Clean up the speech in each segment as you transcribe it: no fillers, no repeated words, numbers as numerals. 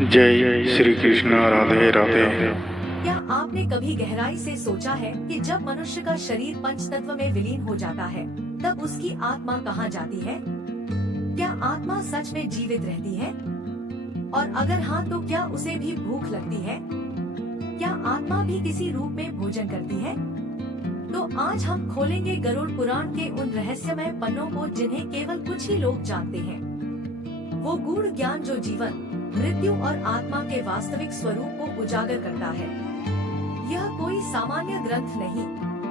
जय श्री कृष्ण। राधे राधे। क्या आपने कभी गहराई से सोचा है कि जब मनुष्य का शरीर पंच तत्व में विलीन हो जाता है तब उसकी आत्मा कहाँ जाती है? क्या आत्मा सच में जीवित रहती है? और अगर हाँ तो क्या उसे भी भूख लगती है? क्या आत्मा भी किसी रूप में भोजन करती है? तो आज हम खोलेंगे गरुड़ पुराण के उन रहस्यमय पन्नों को जिन्हें केवल कुछ ही लोग जानते हैं। वो गूढ़ ज्ञान जो जीवन, मृत्यु और आत्मा के वास्तविक स्वरूप को उजागर करता है। यह कोई सामान्य ग्रंथ नहीं,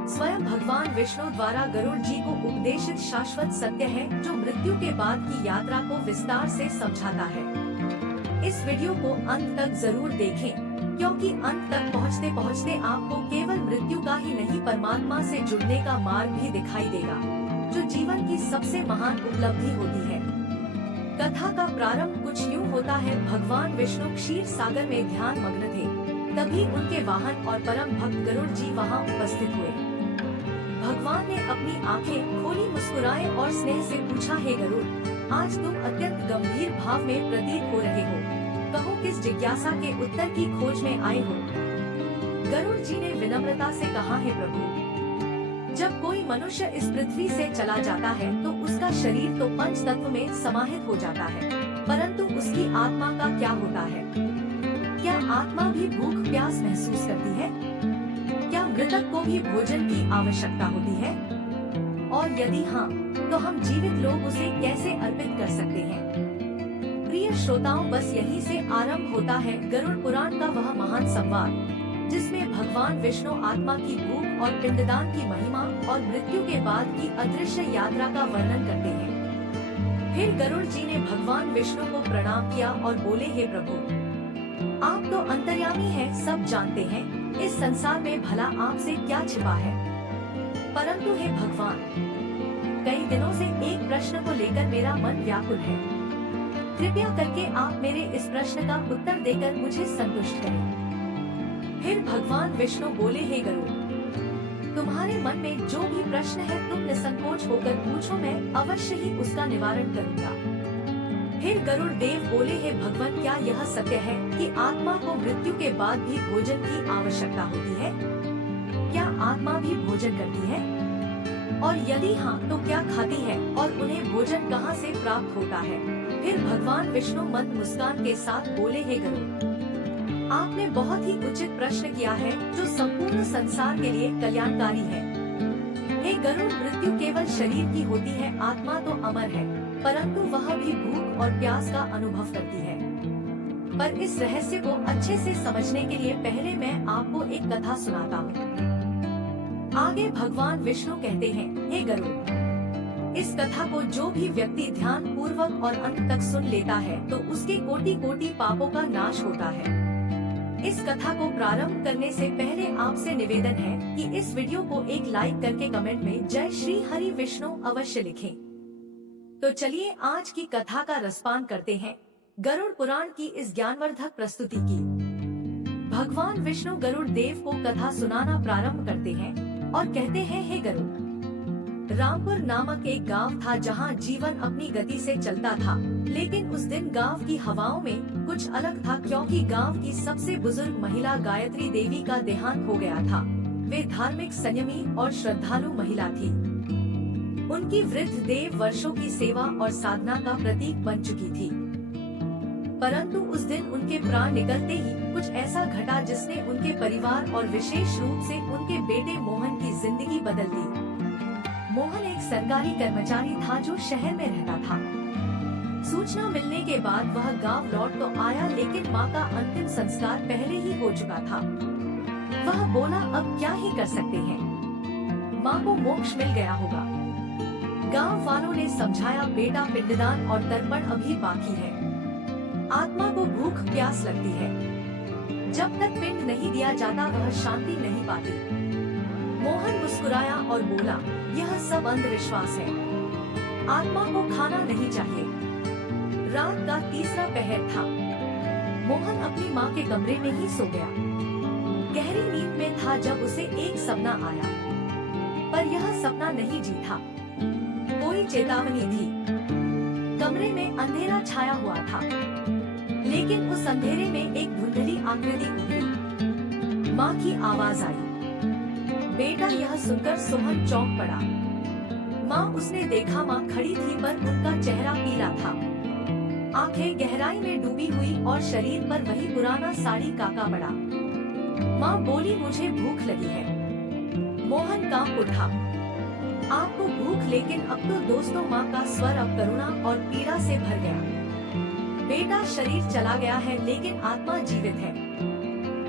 स्वयं भगवान विष्णु द्वारा गरुड़ जी को उपदेशित शाश्वत सत्य है जो मृत्यु के बाद की यात्रा को विस्तार से समझाता है। इस वीडियो को अंत तक जरूर देखें, क्योंकि अंत तक पहुँचते पहुँचते आपको केवल मृत्यु का ही नहीं परमात्मा से जुड़ने का मार्ग भी दिखाई देगा, जो जीवन की सबसे महान उपलब्धि होती है। कथा का प्रारंभ कुछ यूँ होता है। भगवान विष्णु क्षीर सागर में ध्यान मग्न थे, तभी उनके वाहन और परम भक्त गरुड़ जी वहाँ उपस्थित हुए। भगवान ने अपनी आंखें खोली, मुस्कुराए और स्नेह से पूछा, हे गरुड़, आज तुम अत्यंत गंभीर भाव में प्रतीत हो रहे हो, कहो किस जिज्ञासा के उत्तर की खोज में आए हो? गरुड़ जी ने विनम्रता से कहा, हे प्रभु, जब कोई मनुष्य इस पृथ्वी से चला जाता है तो उसका शरीर तो पंच तत्व में समाहित हो जाता है, परंतु उसकी आत्मा का क्या होता है? क्या आत्मा भी भूख प्यास महसूस करती है? क्या मृतक को भी भोजन की आवश्यकता होती है? और यदि हाँ, तो हम जीवित लोग उसे कैसे अर्पित कर सकते हैं? प्रिय श्रोताओं, बस यहीं से आरंभ होता है गरुड़ पुराण का वह महान संवाद, जिसमें भगवान विष्णु आत्मा की भूख और पिंडदान की महिमा और मृत्यु के बाद की अदृश्य यात्रा का वर्णन करते हैं। फिर गरुड़ जी ने भगवान विष्णु को प्रणाम किया और बोले, हे प्रभु, आप तो अंतर्यामी हैं, सब जानते हैं, इस संसार में भला आपसे क्या छिपा है? परंतु हे भगवान, कई दिनों से एक प्रश्न को लेकर मेरा मन व्याकुल है। कृपया करके आप मेरे इस प्रश्न का उत्तर देकर मुझे संतुष्ट करें। फिर भगवान विष्णु बोले, हे गरुड़, तुम्हारे मन में जो भी प्रश्न है तुम निसंकोच होकर पूछो, मैं अवश्य ही उसका निवारण करूंगा। फिर गरुड़ देव बोले, हे भगवान, क्या यह सत्य है कि आत्मा को मृत्यु के बाद भी भोजन की आवश्यकता होती है? क्या आत्मा भी भोजन करती है? और यदि हाँ, तो क्या खाती है और उन्हें भोजन कहाँ से प्राप्त होता है? फिर भगवान विष्णु मंद मुस्कान के साथ बोले, हे गरुड़, आपने बहुत ही उचित प्रश्न किया है जो संपूर्ण संसार के लिए कल्याणकारी है। हे गरुड़, मृत्यु केवल शरीर की होती है, आत्मा तो अमर है, परंतु वह भी भूख और प्यास का अनुभव करती है। पर इस रहस्य को अच्छे से समझने के लिए पहले मैं आपको एक कथा सुनाता हूँ। आगे भगवान विष्णु कहते हैं, हे गरुड़, इस कथा को जो भी व्यक्ति ध्यान पूर्वक और अंत तक सुन लेता है तो उसके कोटि कोटि पापों का नाश होता है। इस कथा को प्रारंभ करने से पहले आपसे निवेदन है कि इस वीडियो को एक लाइक करके कमेंट में जय श्री हरि विष्णु अवश्य लिखें। तो चलिए आज की कथा का रसपान करते हैं गरुड़ पुराण की इस ज्ञानवर्धक प्रस्तुति की। भगवान विष्णु गरुड़ देव को कथा सुनाना प्रारंभ करते हैं और कहते हैं, हे गरुड़, रामपुर नामक एक गांव था जहां जीवन अपनी गति से चलता था, लेकिन उस दिन गांव की हवाओं में कुछ अलग था, क्योंकि गांव की सबसे बुजुर्ग महिला गायत्री देवी का देहांत हो गया था। वे धार्मिक, संयमी और श्रद्धालु महिला थी। उनकी वृद्ध देव वर्षों की सेवा और साधना का प्रतीक बन चुकी थी। परंतु उस दिन उनके प्राण निकलते ही कुछ ऐसा घटा जिसने उनके परिवार और विशेष रूप से उनके बेटे मोहन की जिंदगी बदल दी। मोहन एक सरकारी कर्मचारी था जो शहर में रहता था। सूचना मिलने के बाद वह गांव लौट तो आया, लेकिन मां का अंतिम संस्कार पहले ही हो चुका था। वह बोला, अब क्या ही कर सकते हैं, मां को मोक्ष मिल गया होगा। गांव वालों ने समझाया, बेटा, पिंडदान और तर्पण अभी बाकी है, आत्मा को भूख प्यास लगती है, जब तक पिंड नहीं दिया जाता वह शांति नहीं पाती। मोहन मुस्कुराया और बोला, यह सब अंधविश्वास है, आत्मा को खाना नहीं चाहिए। रात का तीसरा पहर था। मोहन अपनी माँ के कमरे में ही सो गया। गहरी नींद में था जब उसे एक सपना आया, पर यह सपना नहीं जी था, कोई चेतावनी थी। कमरे में अंधेरा छाया हुआ था, लेकिन उस अंधेरे में एक धुंधली आकृति उभरी। माँ की आवाज आई, बेटा। यह सुनकर सोहन चौंक पड़ा। माँ उसने देखा, माँ खड़ी थी पर उनका चेहरा पीला था, आंखें गहराई में डूबी हुई और शरीर पर वही पुराना साड़ी काका पड़ा। माँ बोली, मुझे भूख लगी है। मोहन कांप उठा, आपको भूख? लेकिन अब तो दोस्तों, माँ का स्वर अब करुणा और पीड़ा से भर गया। बेटा, शरीर चला गया है लेकिन आत्मा जीवित है।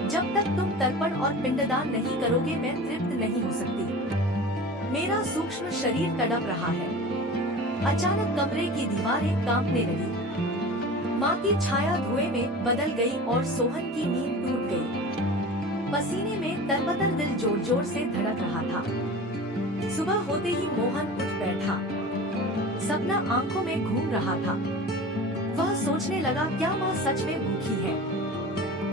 जब तक तुम तर्पण और पिंडदान नहीं करोगे मैं तृप्त नहीं हो सकती। मेरा सूक्ष्म शरीर तड़प रहा है। अचानक कमरे की दीवारें कांपने लगी। माँ की छाया धुएं में बदल गई और सोहन की नींद टूट गई। पसीने में तरबतर दिल जोर जोर से धड़क रहा था। सुबह होते ही मोहन उठ बैठा। सपना आंखों में घूम रहा था। वह सोचने लगा, क्या माँ सच में भूखी है?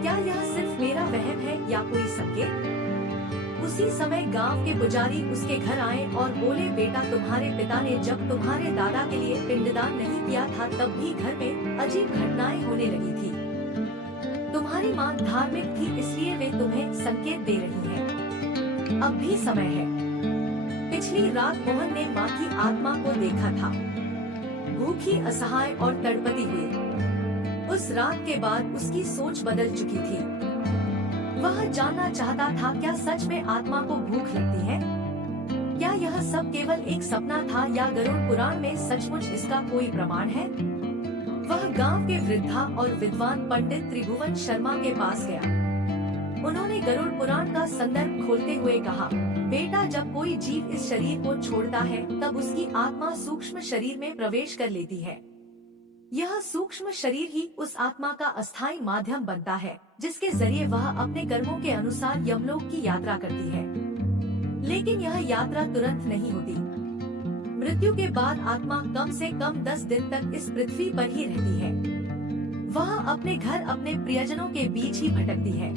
क्या यह सिर्फ मेरा वहम है या कोई संकेत? उसी समय गांव के पुजारी उसके घर आए और बोले, बेटा, तुम्हारे पिता ने जब तुम्हारे दादा के लिए पिंडदान नहीं किया था तब भी घर में अजीब घटनाएं होने लगी थी। तुम्हारी माँ धार्मिक थी इसलिए वे तुम्हें संकेत दे रही है। अब भी समय है। पिछली रात मोहन ने माँ की आत्मा को देखा था, भूखी, असहाय और तड़पती हुई। उस रात के बाद उसकी सोच बदल चुकी थी। वह जानना चाहता था, क्या सच में आत्मा को भूख लगती है? क्या यह सब केवल एक सपना था या गरुड़ पुराण में सचमुच इसका कोई प्रमाण है? वह गांव के वृद्धा और विद्वान पंडित त्रिभुवन शर्मा के पास गया। उन्होंने गरुड़ पुराण का संदर्भ खोलते हुए कहा, बेटा, जब कोई जीव इस शरीर को छोड़ता है तब उसकी आत्मा सूक्ष्म शरीर में प्रवेश कर लेती है। यह सूक्ष्म शरीर ही उस आत्मा का अस्थायी माध्यम बनता है जिसके जरिए वह अपने कर्मों के अनुसार यमलोक की यात्रा करती है। लेकिन यह यात्रा तुरंत नहीं होती। मृत्यु के बाद आत्मा कम से कम 10 दिन तक इस पृथ्वी पर ही रहती है। वह अपने घर, अपने प्रियजनों के बीच ही भटकती है,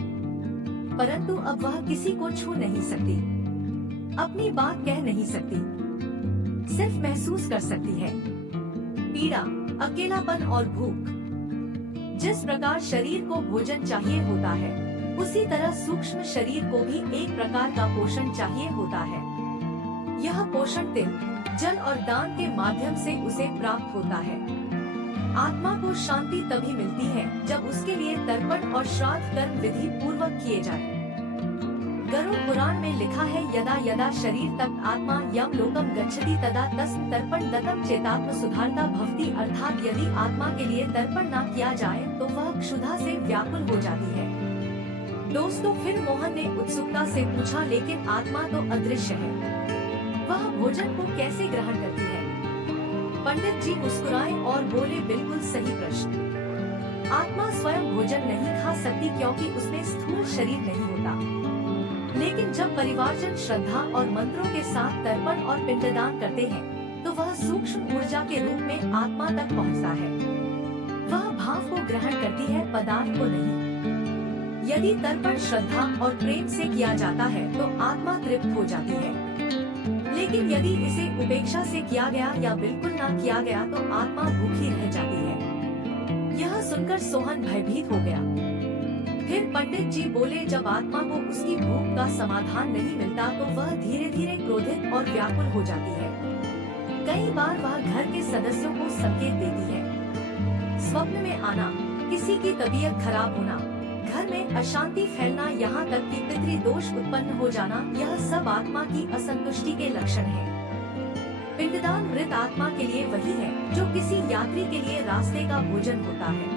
परंतु अब वह किसी को छू नहीं सकती, अपनी बात कह नहीं सकती, सिर्फ महसूस कर सकती है पीड़ा, अकेलापन और भूख। जिस प्रकार शरीर को भोजन चाहिए होता है, उसी तरह सूक्ष्म शरीर को भी एक प्रकार का पोषण चाहिए होता है। यह पोषण तिल, जल और दान के माध्यम से उसे प्राप्त होता है। आत्मा को शांति तभी मिलती है जब उसके लिए तर्पण और श्राद्ध कर्म विधि पूर्वक किए जाए। गरुड़ पुराण में लिखा है, यदा यदा शरीर तक आत्मा यम लोकम गच्छति तदा तस्म तर्पण दत्तम चेतात्म सुधारता भवति। अर्थात यदि आत्मा के लिए तर्पण न किया जाए तो वह क्षुधा से व्याकुल हो जाती है। दोस्तों, फिर मोहन ने उत्सुकता से पूछा, लेकिन आत्मा तो अदृश्य है, वह भोजन को कैसे ग्रहण करती है? पंडित जी मुस्कुराए और बोले, बिल्कुल सही प्रश्न। आत्मा स्वयं भोजन नहीं खा सकती क्योंकि उसमें स्थूल शरीर नहीं होता। लेकिन जब परिवारजन श्रद्धा और मंत्रों के साथ तर्पण और पिंडदान करते हैं तो वह सूक्ष्म ऊर्जा के रूप में आत्मा तक पहुंचता है। वह भाव को ग्रहण करती है, पदार्थ को नहीं। यदि तर्पण श्रद्धा और प्रेम से किया जाता है तो आत्मा तृप्त हो जाती है, लेकिन यदि इसे उपेक्षा से किया गया या बिल्कुल ना किया गया तो आत्मा भूखी रह जाती है। यह सुनकर सोहन भयभीत हो गया। फिर पंडित जी बोले, जब आत्मा को उसकी भूख का समाधान नहीं मिलता तो वह धीरे धीरे क्रोधित और व्याकुल हो जाती है। कई बार वह घर के सदस्यों को संकेत देती है। स्वप्न में आना, किसी की तबीयत खराब होना, घर में अशांति फैलना, यहाँ तक कि पितृदोष उत्पन्न हो जाना, यह सब आत्मा की असंतुष्टि के लक्षण हैं। पिंडदान मृत आत्मा के लिए वही है जो किसी यात्री के लिए रास्ते का भोजन होता है।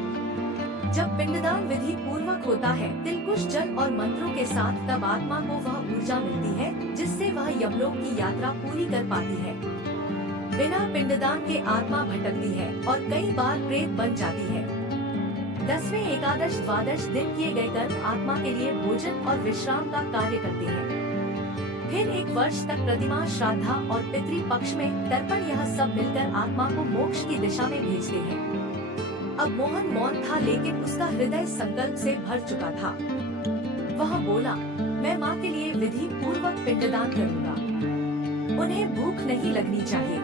जब पिंडदान विधि पूर्वक होता है, तिलकुश जल और मंत्रों के साथ, तब आत्मा को वह ऊर्जा मिलती है जिससे वह यमलोक की यात्रा पूरी कर पाती है। बिना पिंडदान के आत्मा भटकती है और कई बार प्रेत बन जाती है। 10वें एकादश द्वादश दिन किए गए कर्म आत्मा के लिए भोजन और विश्राम का कार्य करते हैं। फिर 1 वर्ष तक प्रतिमा श्राद्धा और पितृपक्ष में तर्पण, यह सब मिलकर आत्मा को मोक्ष की दिशा में भेजते हैं। अब मोहन मौन था, लेकिन उसका हृदय संकल्प से भर चुका था। वह बोला, मैं माँ के लिए विधि पूर्वक पिंडदान करूँगा। उन्हें भूख नहीं लगनी चाहिए,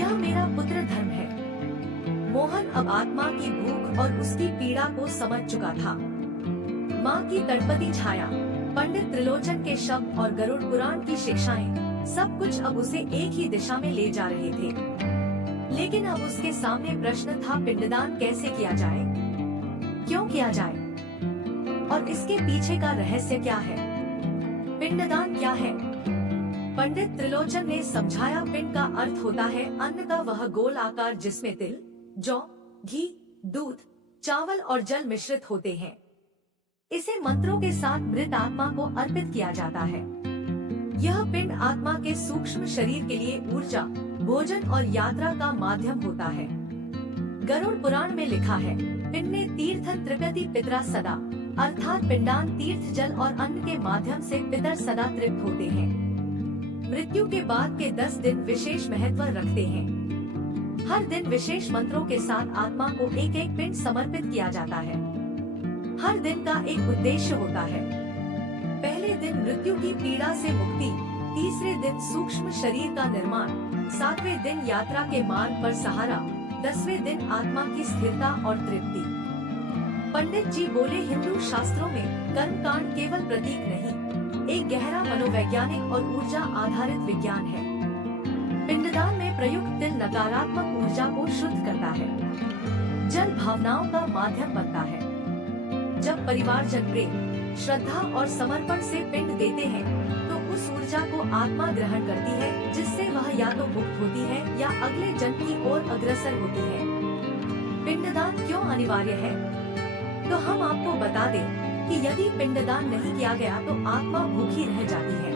यह मेरा पुत्र धर्म है। मोहन अब आत्मा की भूख और उसकी पीड़ा को समझ चुका था। माँ की तड़पती छाया, पंडित त्रिलोचन के शब्द और गरुड़ पुराण की शिक्षाएं, सब कुछ अब उसे एक ही दिशा में ले जा रहे थे। लेकिन अब उसके सामने प्रश्न था, पिंडदान कैसे किया जाए, क्यों किया जाए, और इसके पीछे का रहस्य क्या है। पिंडदान क्या है? पंडित त्रिलोचन ने समझाया, पिंड का अर्थ होता है अन्न का वह गोल आकार जिसमें तिल, जौ, घी, दूध, चावल और जल मिश्रित होते हैं। इसे मंत्रों के साथ मृत आत्मा को अर्पित किया जाता है। यह पिंड आत्मा के सूक्ष्म शरीर के लिए ऊर्जा, भोजन और यात्रा का माध्यम होता है। गरुड़ पुराण में लिखा है, पिंडे तीर्थं तृप्यति पितरा सदा, अर्थात पिंडान तीर्थ, जल और अन्न के माध्यम से पितर सदा तृप्त होते हैं। मृत्यु के बाद के 10 दिन विशेष महत्व रखते हैं। हर दिन विशेष मंत्रों के साथ आत्मा को एक एक पिंड समर्पित किया जाता है। हर दिन का एक उद्देश्य होता है। पहले दिन मृत्यु की पीड़ा से मुक्ति, तीसरे दिन सूक्ष्म शरीर का निर्माण, 7वें दिन यात्रा के मार्ग पर सहारा, 10वें दिन आत्मा की स्थिरता और तृप्ति। पंडित जी बोले, हिंदू शास्त्रों में कर्म कांड केवल प्रतीक नहीं, एक गहरा मनोवैज्ञानिक और ऊर्जा आधारित विज्ञान है। पिंडदान में प्रयुक्त तिल नकारात्मक ऊर्जा को शुद्ध करता है। जल भावनाओं का माध्यम बनता है। जब परिवारजन प्रेम, श्रद्धा और समर्पण से पिंड देते हैं, तो उस ऊर्जा को आत्मा ग्रहण करती है, जिससे वह या तो मुक्त होती है या अगले जन्म की ओर अग्रसर होती है। पिंडदान क्यों अनिवार्य है? तो हम आपको बता दें कि यदि पिंडदान नहीं किया गया तो आत्मा भूखी रह जाती है,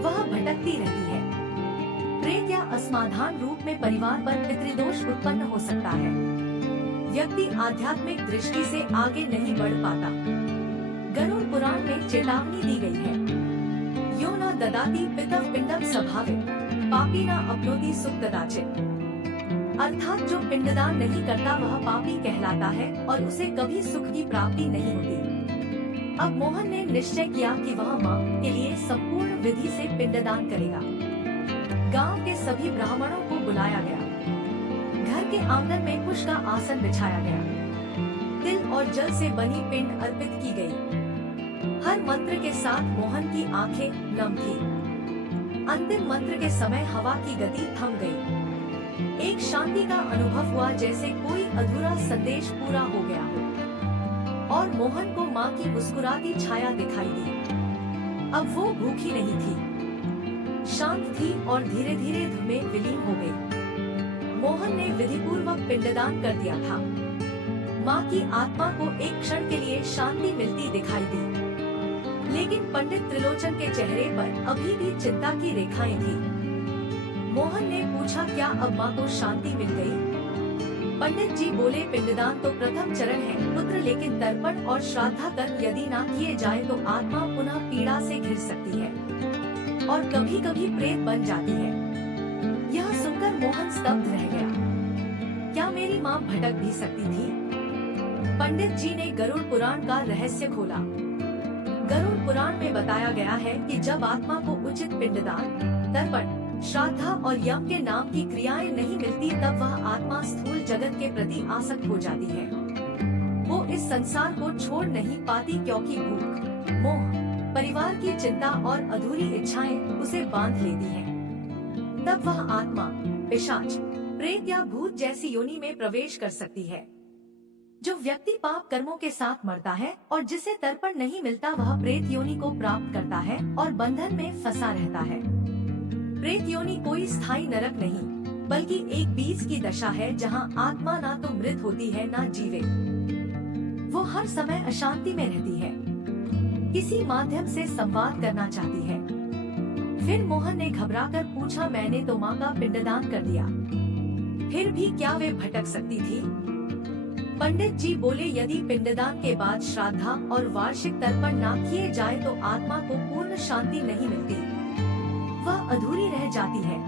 वह भटकती रहती है। प्रेत या असमाधान रूप में परिवार पर पितृदोष उत्पन्न हो सकता है। व्यक्ति आध्यात्मिक दृष्टि से आगे नहीं बढ़ पाता। गरुड़ पुराण में चेतावनी दी गई है, यो न ददाति पितः पिंडम स्वभाविक, पापी न अपनोति सुख कदाचित। अर्थात जो पिंडदान नहीं करता वह पापी कहलाता है और उसे कभी सुख की प्राप्ति नहीं होती। अब मोहन ने निश्चय किया कि वह माँ के लिए संपूर्ण विधि से पिंडदान करेगा। गांव के सभी ब्राह्मणों को बुलाया गया। घर के आंगन में कुश का आसन बिछाया गया। तिल और जल से बनी पिंड अर्पित की गई। हर मंत्र के साथ मोहन की आंखें नम थी। अंतिम मंत्र के समय हवा की गति थम गई। एक शांति का अनुभव हुआ, जैसे कोई अधूरा संदेश पूरा हो गया हो। और मोहन को माँ की मुस्कुराती छाया दिखाई दी। अब वो भूखी नहीं थी, शांत थी और धीरे धीरे धुएं विलीन हो गई। मोहन ने विधिपूर्वक पिंडदान कर दिया था। माँ की आत्मा को एक क्षण के लिए शांति मिलती दिखाई दी, लेकिन पंडित त्रिलोचन के चेहरे पर अभी भी चिंता की रेखाएं थी। मोहन ने पूछा, क्या अब माँ को शांति मिल गई? पंडित जी बोले, पिंडदान तो प्रथम चरण है पुत्र, लेकिन तर्पण और श्राद्धा कर्म यदि ना किए जाए तो आत्मा पुनः पीड़ा से घिर सकती है और कभी कभी प्रेत बन जाती है। यह सुनकर मोहन स्तब्ध रह गया। क्या मेरी माँ भटक भी सकती थी? पंडित जी ने गरुड़ पुराण का रहस्य खोला। गरुड़ पुराण में बताया गया है कि जब आत्मा को उचित पिंडदान, तर्पण, श्राद्धा और यम के नाम की क्रियाएं नहीं मिलती, तब वह आत्मा स्थूल जगत के प्रति आसक्त हो जाती है। वो इस संसार को छोड़ नहीं पाती, क्योंकि भूख, मोह, परिवार की चिंता और अधूरी इच्छाएं उसे बांध लेती हैं। तब वह आत्मा पिशाच, प्रेत या भूत जैसी योनि में प्रवेश कर सकती है। जो व्यक्ति पाप कर्मों के साथ मरता है और जिसे तर्पण नहीं मिलता, वह प्रेत योनि को प्राप्त करता है और बंधन में फंसा रहता है। प्रेत योनि कोई स्थायी नरक नहीं, बल्कि एक बीज की दशा है, जहां आत्मा ना तो मृत होती है ना जीवित। वो हर समय अशांति में रहती है, किसी माध्यम से संवाद करना चाहती है। फिर मोहन ने घबराकर पूछा, मैंने तो माँ का पिंडदान कर दिया, फिर भी क्या वे भटक सकती थी? पंडित जी बोले, यदि पिंडदान के बाद श्राद्धा और वार्षिक तर्पण ना किए जाए तो आत्मा को पूर्ण शांति नहीं मिलती, वह अधूरी रह जाती है।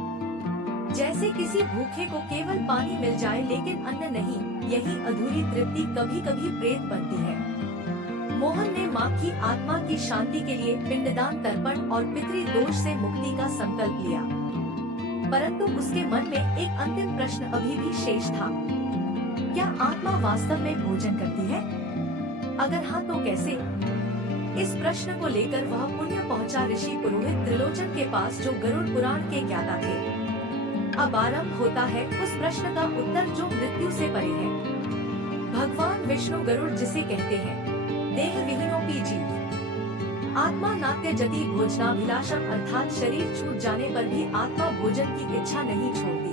जैसे किसी भूखे को केवल पानी मिल जाए लेकिन अन्न नहीं, यही अधूरी तृप्ति कभी कभी प्रेत बनती है। मोहन ने माँ की आत्मा की शांति के लिए पिंडदान, तर्पण और पितृ दोष से मुक्ति का संकल्प लिया, परंतु उसके मन में एक अंतिम प्रश्न अभी भी शेष था। क्या आत्मा वास्तव में भोजन करती है? अगर हाँ तो कैसे? इस प्रश्न को लेकर वह पुण्य पहुंचा ऋषि पुरोहित त्रिलोचन के पास, जो गरुड़ पुराण के ज्ञाता थे। अब आरंभ होता है उस प्रश्न का उत्तर जो मृत्यु से परे है। भगवान विष्णु गरुड़ जिसे कहते हैं देह विहीनों की जीव, आत्मा नाट्य जति भोजनाभिलाषम, अर्थात शरीर छूट जाने पर भी आत्मा भोजन की इच्छा नहीं छोड़ती।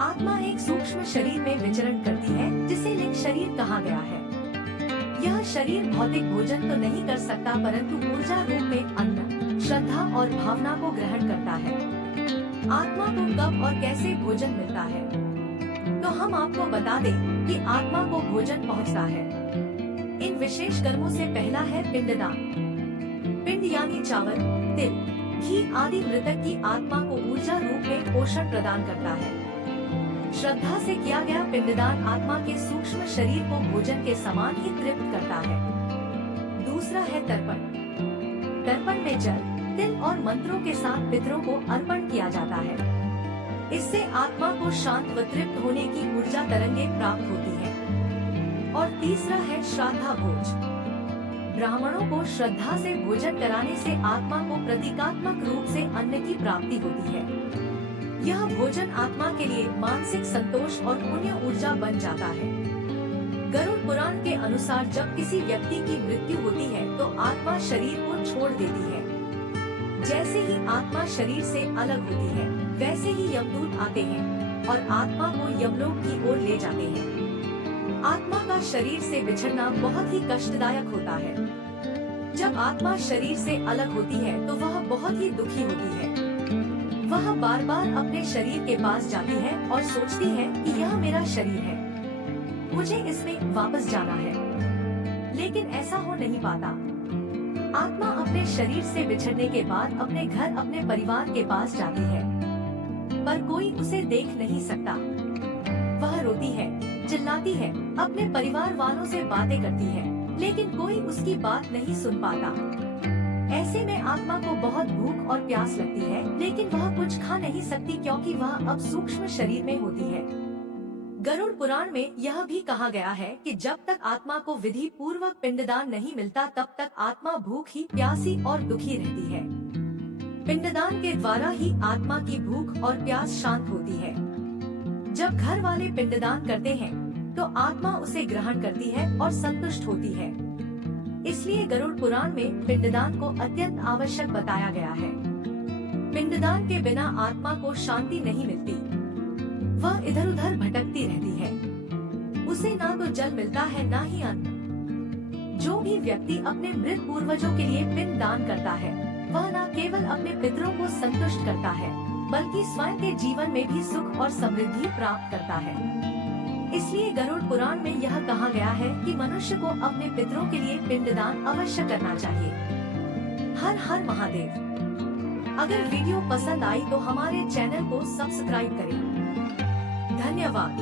आत्मा एक सूक्ष्म शरीर में विचरण करती है जिसे लिंग शरीर कहा गया है। यह शरीर भौतिक भोजन तो नहीं कर सकता, परंतु ऊर्जा रूप में अन्न, श्रद्धा और भावना को ग्रहण करता है। आत्मा को कब और कैसे भोजन मिलता है? तो हम आपको बता दें कि आत्मा को भोजन पहुंचता है इन विशेष कर्मों से। पहला है पिंडदान। पिंड यानी चावल, तिल, घी आदि मृतक की आत्मा को ऊर्जा रूप में पोषण प्रदान करता है। श्रद्धा से किया गया पिंडदान आत्मा के सूक्ष्म शरीर को भोजन के समान ही तृप्त करता है। दूसरा है तर्पण। तर्पण में जल, तिल और मंत्रों के साथ पितरों को अर्पण किया जाता है। इससे आत्मा को शांत व तृप्त होने की ऊर्जा तरंगे प्राप्त होती है। और तीसरा है श्राद्धा भोज। ब्राह्मणों को श्रद्धा से भोजन कराने से आत्मा को प्रतीकात्मक रूप से अन्न की प्राप्ति होती है। यह भोजन आत्मा के लिए मानसिक संतोष और पुण्य ऊर्जा बन जाता है। गरुड़ पुराण के अनुसार जब किसी व्यक्ति की मृत्यु होती है तो आत्मा शरीर को छोड़ देती है। जैसे ही आत्मा शरीर से अलग होती है, वैसे ही यमदूत आते हैं और आत्मा को यमलोक की ओर ले जाते हैं। आत्मा का शरीर से बिछड़ना बहुत ही कष्टदायक होता है। जब आत्मा शरीर से अलग होती है तो वह बहुत ही दुखी होती है। वह बार बार अपने शरीर के पास जाती है और सोचती है कि यह मेरा शरीर है, मुझे इसमें वापस जाना है। लेकिन ऐसा हो नहीं पाता। आत्मा अपने शरीर से बिछड़ने के बाद अपने घर, अपने परिवार के पास जाती है, पर कोई उसे देख नहीं सकता। वह रोती है, चिल्लाती है, अपने परिवार वालों से बातें करती है, लेकिन कोई उसकी बात नहीं सुन पाता। ऐसे में आत्मा को बहुत भूख और प्यास लगती है, लेकिन वह कुछ खा नहीं सकती क्योंकि वह अब सूक्ष्म शरीर में होती है। गरुड़ पुराण में यह भी कहा गया है कि जब तक आत्मा को विधि पूर्वक पिंडदान नहीं मिलता, तब तक आत्मा भूखी, प्यासी और दुखी रहती है। पिंडदान के द्वारा ही आत्मा की भूख और प्यास शांत होती है। जब घर वाले पिंडदान करते हैं तो आत्मा उसे ग्रहण करती है और संतुष्ट होती है। इसलिए गरुड़ पुराण में पिंडदान को अत्यंत आवश्यक बताया गया है। पिंडदान के बिना आत्मा को शांति नहीं मिलती, वह इधर उधर भटकती रहती है। उसे ना तो जल मिलता है, ना ही अन्न। जो भी व्यक्ति अपने मृत पूर्वजों के लिए पिंड दान करता है, वह न केवल अपने पितरों को संतुष्ट करता है, बल्कि स्वयं के जीवन में भी सुख और समृद्धि प्राप्त करता है। इसलिए गरुड़ पुराण में यह कहा गया है कि मनुष्य को अपने पितरों के लिए पिंडदान अवश्य करना चाहिए। हर हर महादेव। अगर वीडियो पसंद आई तो हमारे चैनल को सब्सक्राइब करें। धन्यवाद।